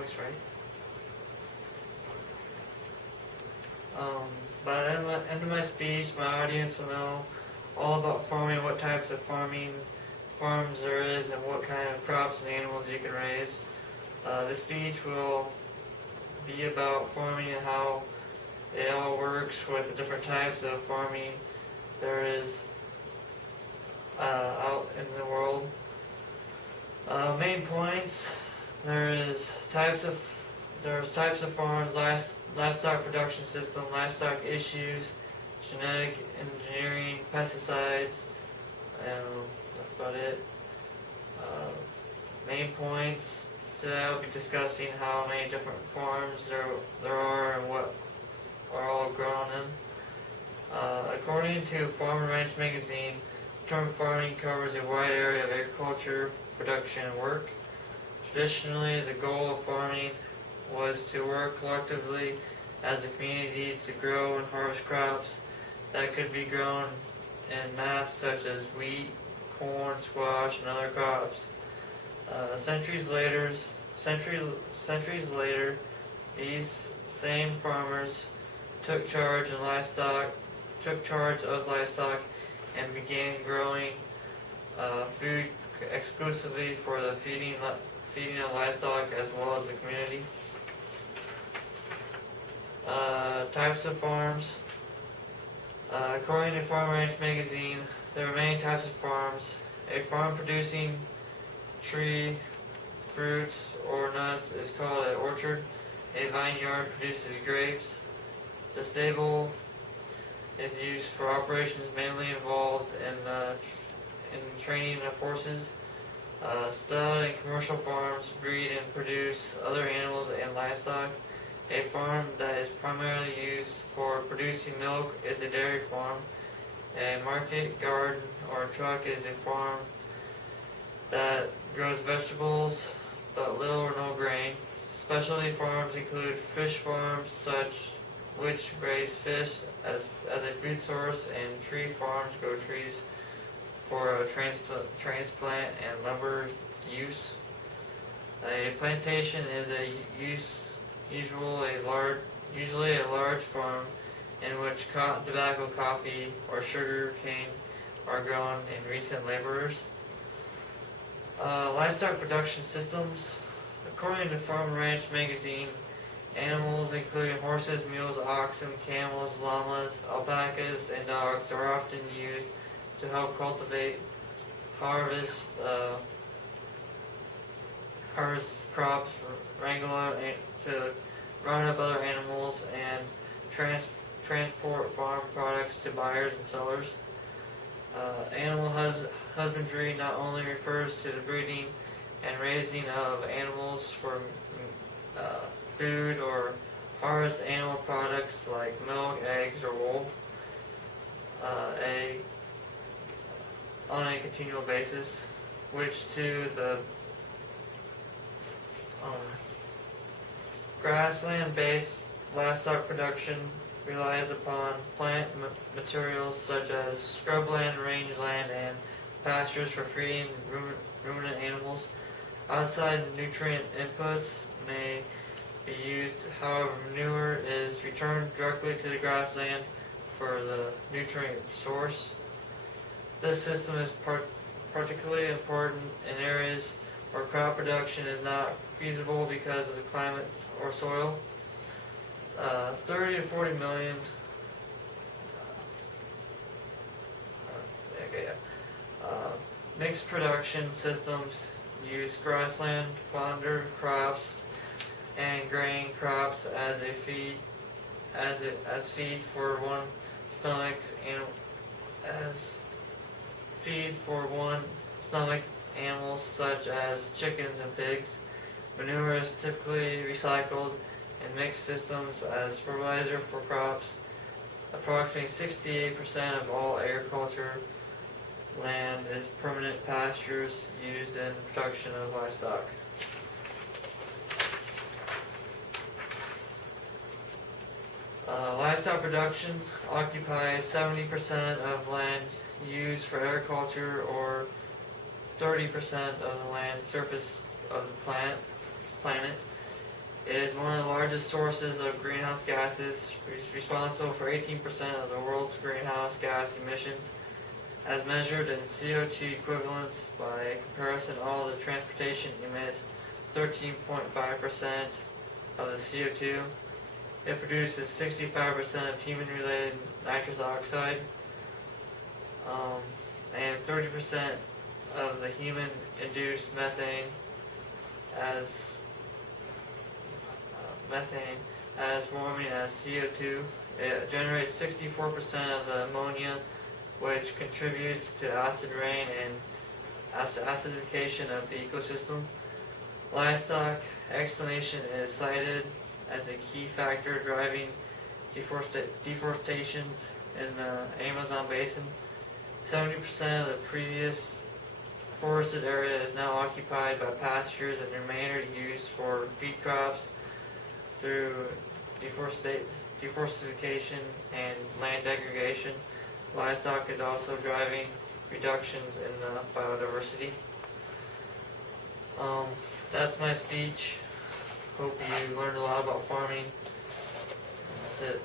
voice right. By the end of my speech, my audience will know all about farming, what types of farms there is, and what kind of crops and animals you can raise. This speech will be about farming and how it all works with the different types of farming there is out in the world. Main points: there's types of farms, livestock production system, livestock issues, genetic engineering, pesticides, and that's about it. Main points: today I'll be discussing how many different farms there are and what are all grown in. According to Farm and Ranch magazine, the term farming covers a wide area of agriculture, production, and work. Traditionally, the goal of farming was to work collectively as a community to grow and harvest crops that could be grown in mass, such as wheat, corn, squash, and other crops. Centuries later, these same farmers took charge of livestock and began growing food exclusively for the feeding of livestock as well as the community. Types of farms. According to Farm and Ranch magazine, there are many types of farms. A farm producing tree, fruits, or nuts is called an orchard. A vineyard produces grapes. The stable is used for operations mainly involved in training of horses. Stud and commercial farms breed and produce other animals and livestock. A farm that is primarily used for producing milk is a dairy farm. A market garden or truck is a farm that grows vegetables but little or no grain. Specialty farms include fish farms which raise fish as a food source, and tree farms grow trees for transplant and lumber use. A plantation is usually a large farm in which cotton, tobacco, coffee, or sugar cane are grown in recent laborers. Livestock production systems. According to Farm and Ranch magazine, animals including horses, mules, oxen, camels, llamas, alpacas, and dogs are often used to help cultivate, harvest crops, to round up other animals, and transport farm products to buyers and sellers. Animal husbandry not only refers to the breeding and raising of animals for food or harvest animal products like milk, eggs, or wool on a continual basis, which to the grassland-based livestock production relies upon plant materials such as scrubland, rangeland, and pastures for feeding ruminant animals. Outside nutrient inputs may be used, however manure is returned directly to the grassland for the nutrient source. This system is particularly important in areas where crop production is not feasible because of the climate or soil. 30 to 40 million mixed production systems use grassland, fodder crops, and grain crops as feed for one stomach animals such as chickens and pigs. Manure is typically recycled in mixed systems as fertilizer for crops. Approximately 68% of all agriculture land is permanent pastures used in production of livestock. Livestock production occupies 70% of land used for agriculture, or 30% of the land surface of the planet. It is one of the largest sources of greenhouse gases, responsible for 18% of the world's greenhouse gas emissions, as measured in CO2 equivalents. By comparison, all the transportation emits 13.5% of the CO2. It produces 65% of human-related nitrous oxide, and 30% of the human-induced methane as warming as CO2. It generates 64% of the ammonia, which contributes to acid rain and acidification of the ecosystem. Livestock explantation is cited as a key factor driving deforestations in the Amazon basin. 70% of the previous forested area is now occupied by pastures, and the remainder used for feed crops. Through deforestation and land degradation, livestock is also driving reductions in biodiversity. That's my speech. Hope you learned a lot about farming. That's it.